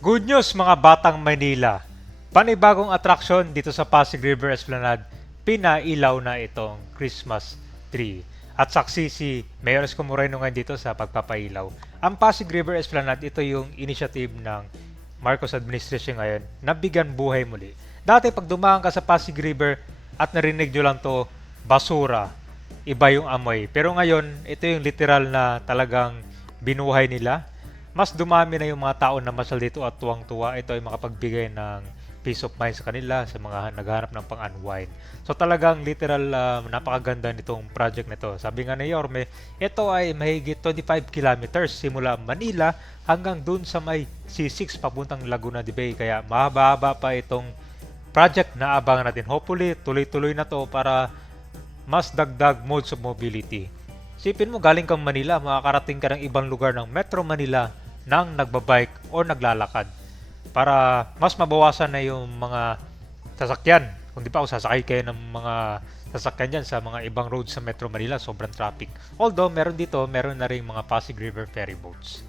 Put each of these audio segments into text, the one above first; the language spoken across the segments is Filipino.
Good news mga batang Maynila. Panibagong atraksyon dito sa Pasig River Esplanade, pinailaw na itong Christmas tree. At saksi si Mayor Isko Moreno ngayon dito sa pagpapailaw. Ang Pasig River Esplanade, ito yung initiative ng Marcos administration ngayon na bigyan buhay muli. Dati pag dumaan ka sa Pasig River at narinig nyo lang to, basura, iba yung amoy. Pero ngayon, ito yung literal na talagang binuhay nila mas dumami na yung mga tao na masal dito at tuwang-tuwa. Ito ay makapagbigay ng peace of mind sa kanila, sa mga naghahanap ng pang-unwind. So talagang literal uh, napakaganda nitong project nito. Sabi nga ni Yorme, ito ay mahigit 25 kilometers simula Manila hanggang dun sa may C6 papuntang Laguna de Bay. Kaya mahaba-haba pa itong project na abangan natin. Hopefully, tuloy-tuloy na to para mas dagdag modes of mobility. Sipin mo, galing kang Manila, makakarating ka ng ibang lugar ng Metro Manila nang nagbabike o naglalakad para mas mabawasan na yung mga sasakyan. Kung di pa ako sasakay kayo ng mga sasakyan dyan sa mga ibang roads sa Metro Manila, sobrang traffic. Although, meron dito, meron na rin mga Pasig River ferry boats.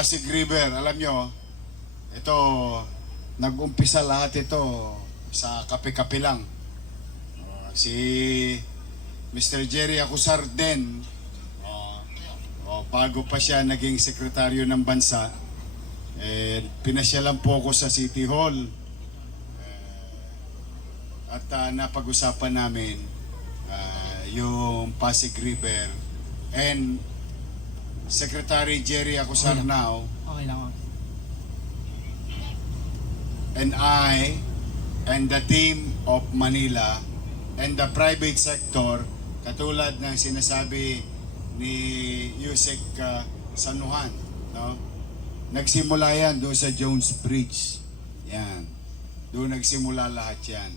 Pasig River, alam nyo, ito, nag-umpisa lahat ito sa kape-kape lang. Uh, si Mr. Jerry Acusar din, uh, uh, bago pa siya naging sekretaryo ng bansa, eh, pinasyalan po ako sa City Hall. Eh, at uh, napag-usapan namin uh, yung Pasig River and Secretary Jerry Acusar now Okay lang ako. and I and the team of Manila and the private sector katulad ng sinasabi ni Yusek uh, Sanuhan no? Nagsimula yan doon sa Jones Bridge. Yan. Doon nagsimula lahat yan.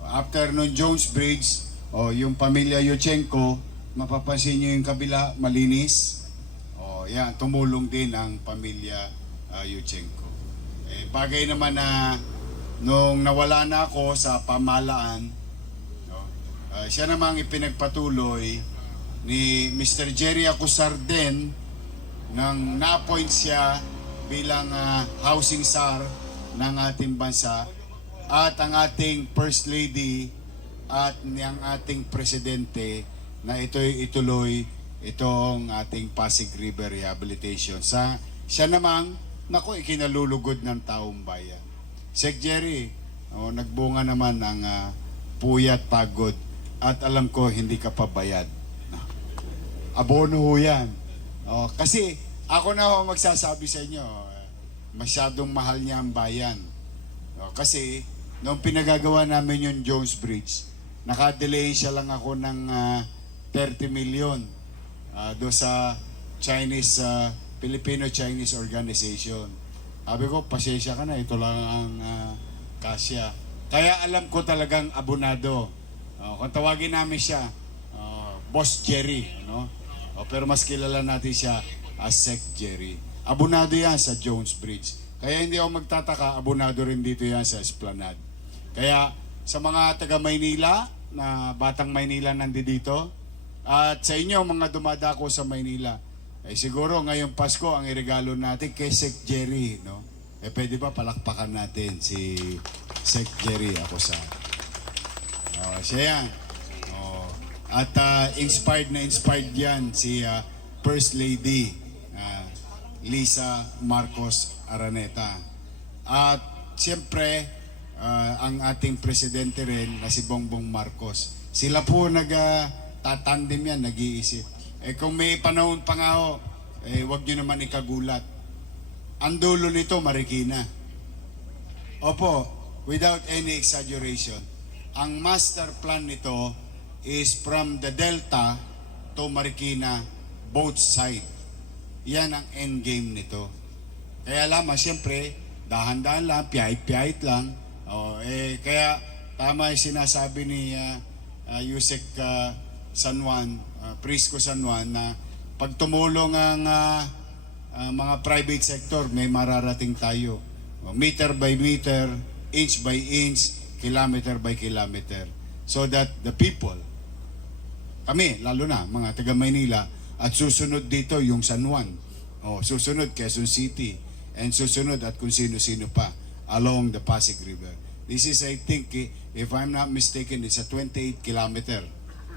After nung Jones Bridge o yung pamilya Yuchenko mapapansin nyo yung kabila malinis yan tumulong din ang pamilya uh, Yuchenko eh, bagay naman na nung nawala na ako sa pamalaan, no, ah, siya namang ipinagpatuloy ni Mr. Jerry Acusar din nang na-appoint siya bilang ah, housing czar ng ating bansa at ang ating First Lady at niyang ating Presidente na ito'y ituloy itong ating Pasig River Rehabilitation. Sa, siya namang, nako, ikinalulugod ng taong bayan. Sek Jerry, oh, nagbunga naman ang ah, puyat pagod at alam ko hindi ka pa bayad. Abono ho yan. Oh, kasi ako na ho magsasabi sa inyo, masyadong mahal niya ang bayan. Oh, kasi nung pinagagawa namin yung Jones Bridge, nakadelay siya lang ako ng ah, 30 million uh, do sa Chinese uh, Filipino-Chinese Organization. Sabi ko, pasensya ka na, ito lang ang uh, kasya. Kaya alam ko talagang abonado. Uh, kung tawagin namin siya, uh, Boss Jerry, no? Uh, pero mas kilala natin siya as Sec Jerry. Abonado yan sa Jones Bridge. Kaya hindi ako magtataka, abonado rin dito yan sa Esplanade. Kaya sa mga taga Maynila, na batang Maynila nandito, at sa inyo mga dumadako sa Maynila, eh siguro ngayong Pasko ang iregalo natin kay Sec Jerry, no? Eh pwede ba palakpakan natin si Sec Jerry ako sa Oh, siya yan. Oh. At ah, inspired na inspired yan si ah, First Lady. Ah, Lisa Marcos Araneta. At siyempre, ah, ang ating presidente rin na si Bongbong Marcos. Sila po nag-tatandem yan, nag-iisip. Eh kung may panahon pa nga ho, eh, wag nyo naman ikagulat. Ang dulo nito, Marikina. Opo, without any exaggeration, ang master plan nito is from the Delta to Marikina, both side. Yan ang end game nito. Kaya lamang, siyempre, dahan-dahan lang, piyahit-piyahit lang. O, eh, kaya tama yung sinasabi ni uh, uh, Yusek uh, San Juan, uh, Prisco San Juan, na pag tumulong ang uh, uh, mga private sector, may mararating tayo. O, meter by meter, inch by inch, kilometer by kilometer. So that the people, kami, lalo na, mga taga Maynila, at susunod dito yung San Juan. O, susunod Quezon City. And susunod at kung sino-sino pa along the Pasig River. This is, I think, eh, if I'm not mistaken, it's a 28 kilometer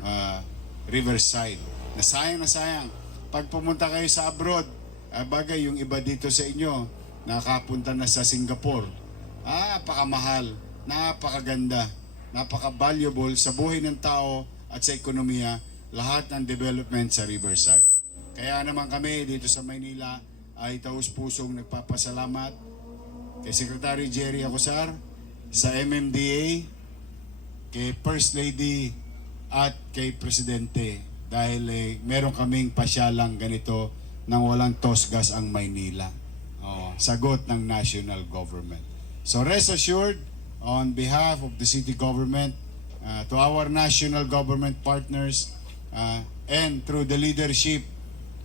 uh, riverside. Na sayang na sayang. Pag pumunta kayo sa abroad, ah, bagay yung iba dito sa inyo, nakapunta na sa Singapore. Ah, napakamahal, napakaganda, napaka-valuable sa buhay ng tao at sa ekonomiya, lahat ng development sa Riverside. Kaya naman kami dito sa Maynila ay taus-pusong nagpapasalamat kay Secretary Jerry Acosar, sa MMDA, kay First Lady at kay Presidente dahil eh, meron kaming pasyalang ganito nang walang tosgas ang Maynila. Oh, sagot ng national government. So rest assured, on behalf of the city government, uh, to our national government partners, uh, and through the leadership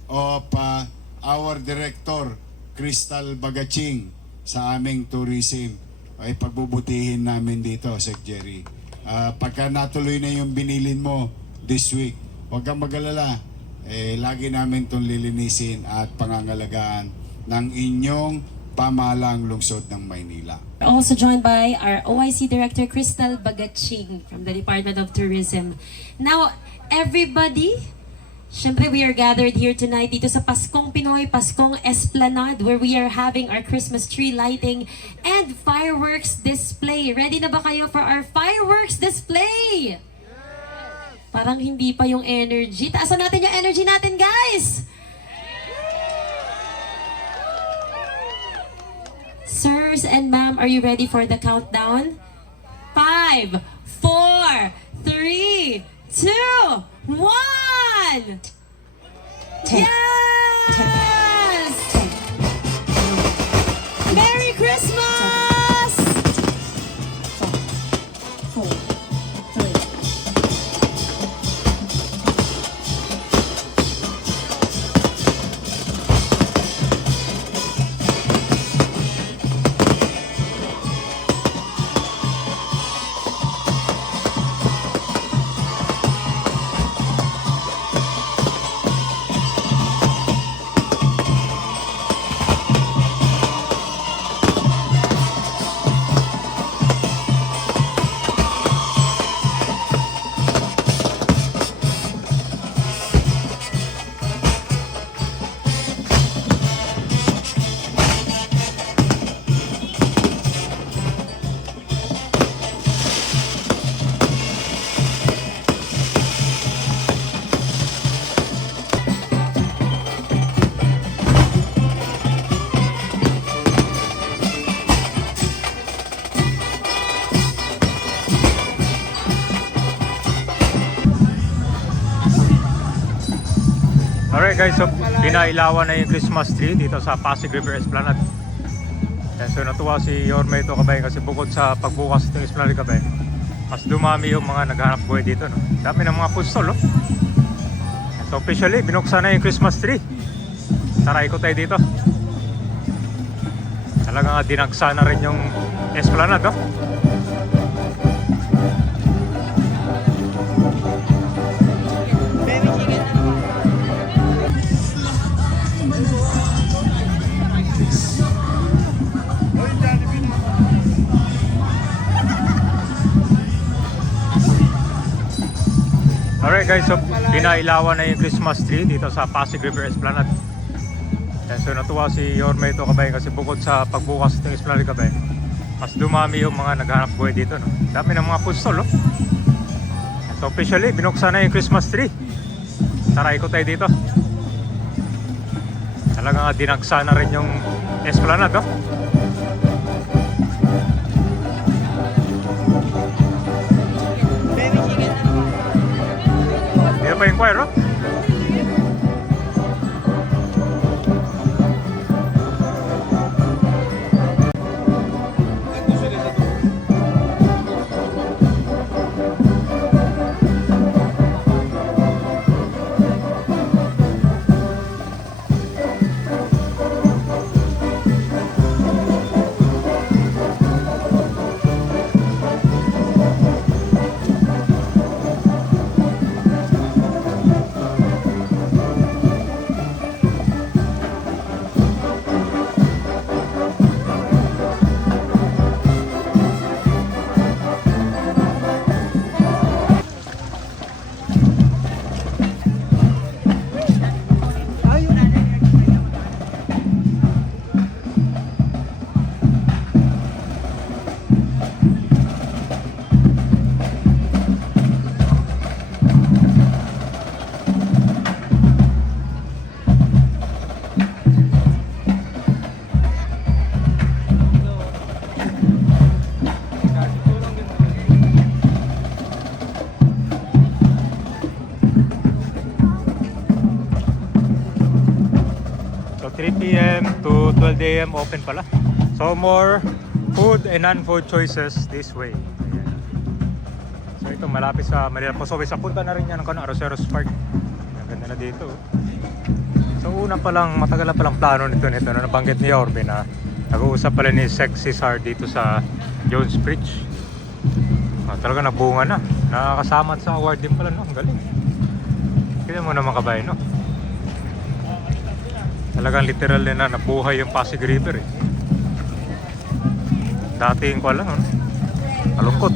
of uh, our director, Crystal Bagaching, sa aming tourism, ay pagbubutihin namin dito, Sec Jerry. Ah, pagka natuloy na yung binilin mo this week, huwag kang mag-alala. Eh, lagi namin itong lilinisin at pangangalagaan ng inyong pamahalang lungsod ng Maynila. Also joined by our OIC Director, Crystal Bagaching from the Department of Tourism. Now, everybody, syempre we are gathered here tonight dito sa Paskong Pinoy, Paskong Esplanade, where we are having our Christmas tree lighting and fireworks display. Ready na ba kayo for our fireworks display? Parang hindi pa yung energy. Taasan natin yung energy natin, guys! Sirs and ma'am, are you ready for the countdown? Five, four, three, two, one. Ten. Yeah. Ten. So pinailawan na yung Christmas tree dito sa Pasig River Esplanade. Yan, so natuwa si Yorme ito kabay kasi bukod sa pagbukas itong Esplanade kabay, mas dumami yung mga naghanap buhay dito. No? Dami ng mga food stall. Oh. Yan, So officially, binuksan na yung Christmas tree. Tara, ikot tayo dito. Talagang dinagsa na rin yung Esplanade. Oh. Guys, so pinailawan na yung Christmas tree dito sa Pasig River Esplanade. Yan, so natuwa si Yorme ito kabay kasi bukod sa pagbukas ng Esplanade kabay, mas dumami yung mga naghanap buhay dito. No? Dami ng mga food stall. Oh. Yan, So officially, binuksan na yung Christmas tree. Tara, ikot tayo dito. Talagang dinagsa na rin yung Esplanade. Oh. Dito pa yung choir, oh. p.m. to 12 a.m. open pala. So more food and non-food choices this way. So ito malapit sa Manila Post Office. Punta na rin yan ng kano, Aroseros Park. Ang ganda na dito. So una pa lang, matagal na palang plano nito nito na nabanggit ni Orbe na nag-uusap pala ni Sexy Sar dito sa Jones Bridge. Ah, talaga nabunga na. Nakakasama sa award din pala, no? Ang galing. Kaya mo naman kabayan, no? Talagang literal na nabuhay yung Pasig River eh. Dating ko alam, ano? Malungkot.